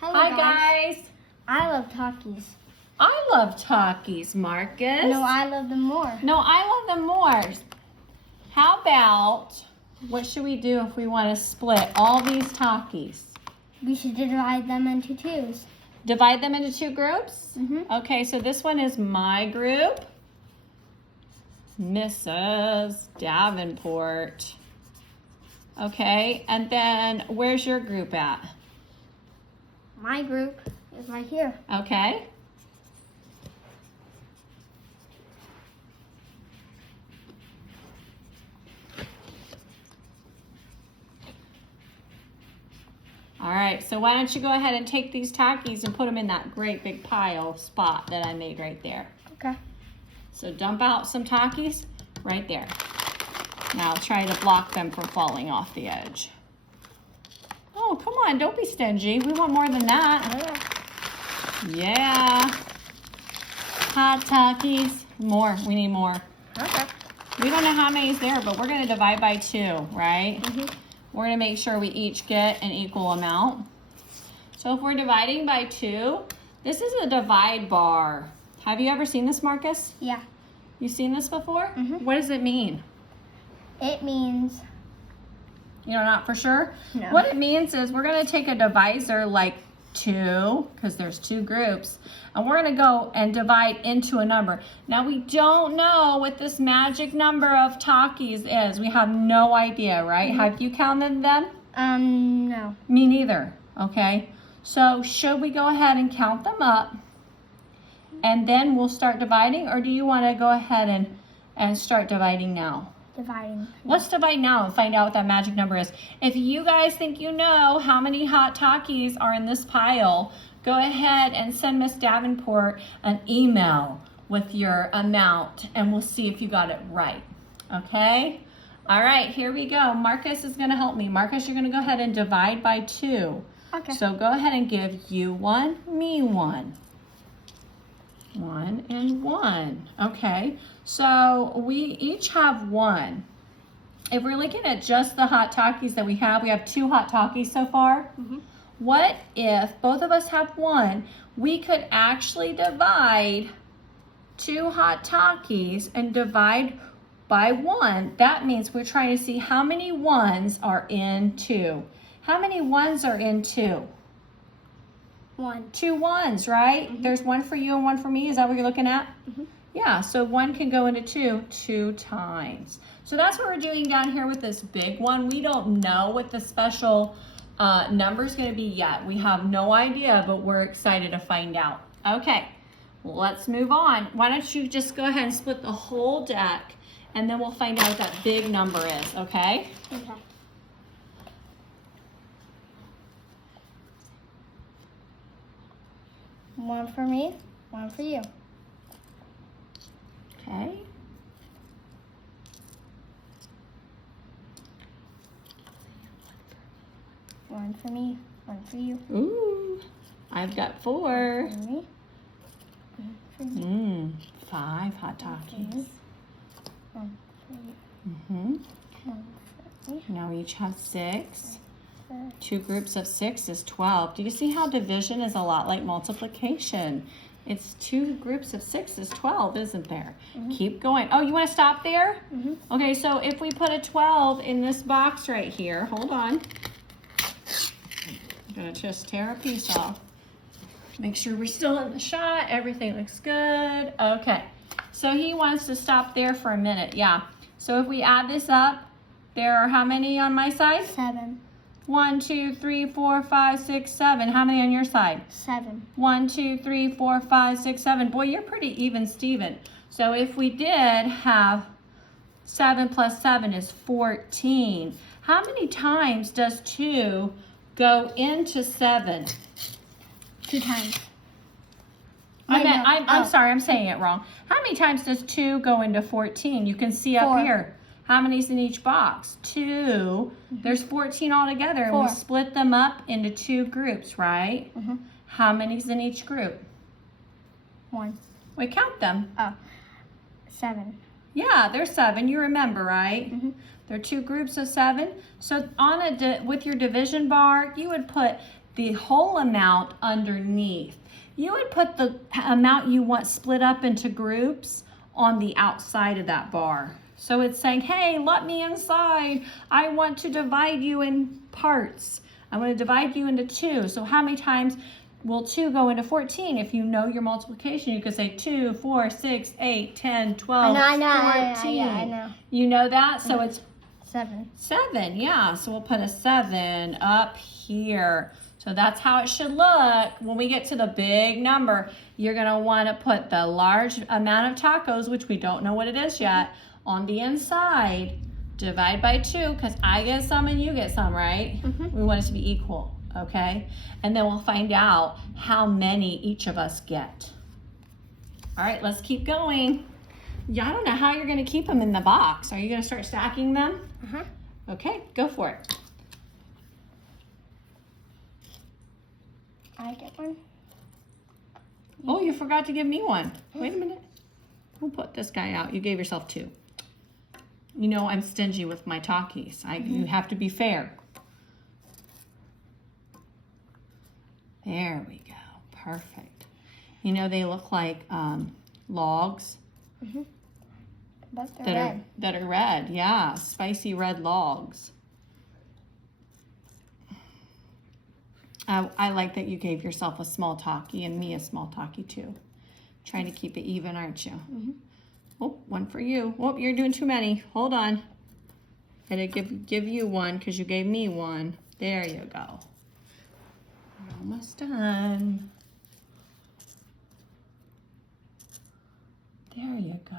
Hello, Hi guys. I love Takis. I love Takis, Marcus. No, I love them more. No, I love them more. How about, what should we do if we want to split all these Takis? We should divide them into twos. Divide them into two groups? Mm-hmm. Okay, so this one is my group. Mrs. Davenport. Okay, and then where's your group at? My group is right here. Okay. All right, so why don't you go ahead and take these Takis and put them in that great big pile spot that I made right there. Okay. So dump out some Takis right there. Now try to block them from falling off the edge. Oh, come on, don't be stingy. We want more than that. Yeah. Hot Takis. More, we need more. Okay. We don't know how many is there, but we're gonna divide by 2, right? Mm-hmm. We're gonna make sure we each get an equal amount. So if we're dividing by 2, this is a divide bar. Have you ever seen this, Marcus? Yeah. You seen this before? Mhm. What does it mean? It means... You know, not for sure? No. What it means is we're gonna take a divisor like 2, because there's 2 groups, and we're gonna go and divide into a number. Now we don't know what this magic number of Takis is. We have no idea, right? Mm-hmm. Have you counted them? No. Me neither, okay? So should we go ahead and count them up and then we'll start dividing, or do you wanna go ahead and start dividing now? Dividing. Let's divide now and find out what that magic number is. If you guys think you know how many hot Takis are in this pile, go ahead and send Miss Davenport an email with your amount and we'll see if you got it right, okay? All right, here we go. Marcus is gonna help me. Marcus, you're gonna go ahead and divide by 2. Okay. So go ahead and give you 1, me 1. 1 and 1. Okay, so we each have 1. If we're looking at just the hot Takis that we have 2 hot Takis so far. Mm-hmm. What if both of us have 1? We could actually divide 2 hot Takis and divide by 1. That means we're trying to see how many 1s are in 2. How many 1s are in 2? 1. 2 1s, right? Mm-hmm. There's 1 for you and 1 for me. Is that what you're looking at? Mm-hmm. Yeah, so 1 can go into 2 times. So that's what we're doing down here with this big one. We don't know what the special number is going to be yet. We have no idea, but we're excited to find out. Okay, let's move on. Why don't you just go ahead and split the whole deck, and then we'll find out what that big number is, okay? Okay. One for me, 1 for you. Okay. One for me, 1 for you. Ooh, I've got 4. For me. 1 for you. 5 hot Takis. 1 for you. Mm-hmm. 1 for me. Now we each have 6. 1 2 groups of 6 is 12. Do you see how division is a lot like multiplication? It's 2 groups of 6 is 12, isn't there? Mm-hmm. Keep going. Oh, you want to stop there? Mm-hmm. Okay, so if we put a 12 in this box right here, hold on. I'm going to just tear a piece off. Make sure we're still in the shot. Everything looks good. Okay, so he wants to stop there for a minute. Yeah, so if we add this up, there are how many on my side? 7. 1, 2, 3, 4, 5, 6, 7. How many on your side? 7. 1, 2, 3, 4, 5, 6, 7. Boy, you're pretty even, Steven. So if we did have 7 plus 7 is 14. How many times does 2 go into 7? 2 times. I'm sorry, I'm saying it wrong. How many times does 2 go into 14? You can see up 4. here. How many's in each box? 2. There's 14 altogether, and 4. we split them up into 2 groups, right? Mm-hmm. How many's in each group? 1. We count them. Oh. 7. Yeah, there's 7. You remember, right? Mm-hmm. There are 2 groups of 7. So on with your division bar, you would put the whole amount underneath. You would put the amount you want split up into groups on the outside of that bar. So it's saying, hey, let me inside. I want to divide you in parts. I'm going to divide you into 2. So how many times will 2 go into 14? If you know your multiplication, you could say 2, 4, 6, 8, 10, 12, 14. I know. You know that? So it's 7. 7, yeah. So we'll put a 7 up here. So that's how it should look. When we get to the big number, you're going to want to put the large amount of tacos, which we don't know what it is yet, on the inside. Divide by 2, because I get some and you get some, right? We want it to be equal, okay? And then we'll find out how many each of us get. All right, let's keep going. Yeah, I don't know how you're going to keep them in the box. Are you going to start stacking them? Okay, go for it. I get one. Oh, you forgot to give me one. Wait a minute. We'll put this guy out. You gave yourself 2. You know I'm stingy with my Takis. You have to be fair. There we go. Perfect. You know they look like logs. But they're red. That are red. Yeah, spicy red logs. I like that you gave yourself a small Taki and me a small Taki too. Trying to keep it even, aren't you? Oh, one for you. Oh, you're doing too many. Hold on. Gotta give you one because you gave me one. There you go. We're almost done. There you go.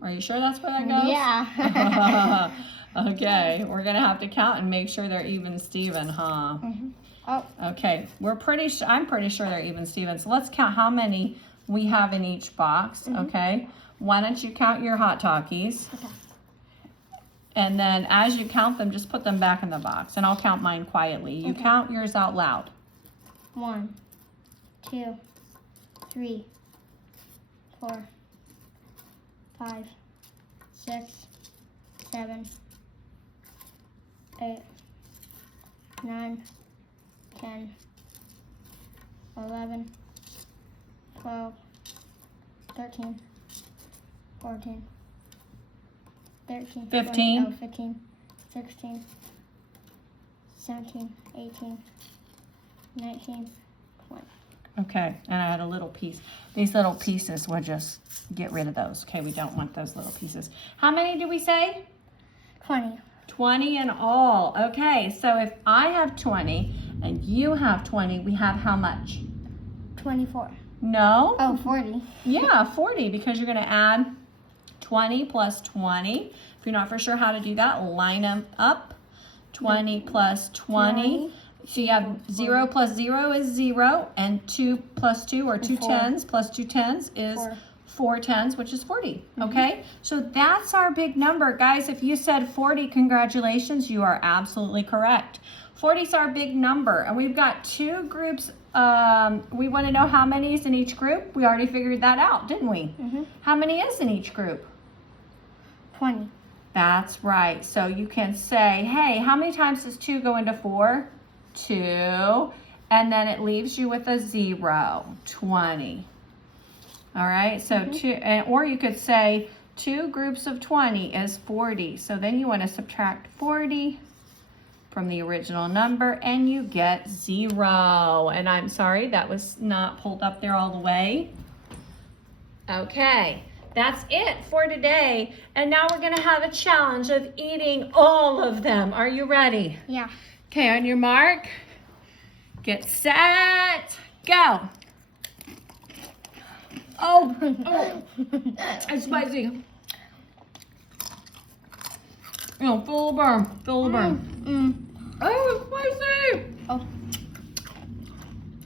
Are you sure that's where that goes? Yeah. Okay, we're gonna have to count and make sure they're even Steven, huh? Oh. Okay, I'm pretty sure they're even Steven. So let's count how many we have in each box, okay? Why don't you count your hot Takis? Okay. And then as you count them, just put them back in the box. And I'll count mine quietly. You count yours out loud. 1, 2, 3, 4, 5, 6, 7, 8, 9, 10, 11, 12, 13, 14, 13, 15. 15, 16, 17, 18, 19, 20. Okay, and I had a little piece. These little pieces, we'll just get rid of those. Okay, we don't want those little pieces. How many do we say? 20. 20 in all. Okay, so if I have 20 and you have 20, we have how much? 24. No. Oh, 40. Yeah, 40, because you're going to add 20 plus 20. If you're not for sure how to do that, line them up. 20 plus 20. So you have 0 plus 0 is 0, and 2 plus 2, or 2 tens plus 2 tens is 4 tens, which is 40, okay? So that's our big number. Guys, if you said 40, congratulations, you are absolutely correct. 40 is our big number, and we've got 2 groups. We want to know how many is in each group. We already figured that out, didn't we? How many is in each group? 20. That's right. So you can say, hey, how many times does 2 go into 4? 2, and then it leaves you with a 0, 20. All right, so 2, or you could say 2 groups of 20 is 40. So then you want to subtract 40 from the original number, and you get 0. And I'm sorry, that was not pulled up there all the way. Okay, that's it for today. And now we're going to have a challenge of eating all of them. Are you ready? Yeah. Okay, on your mark, get set, go. Oh, it's spicy. Oh, full of burn, full of burn. Oh, it's spicy. Oh.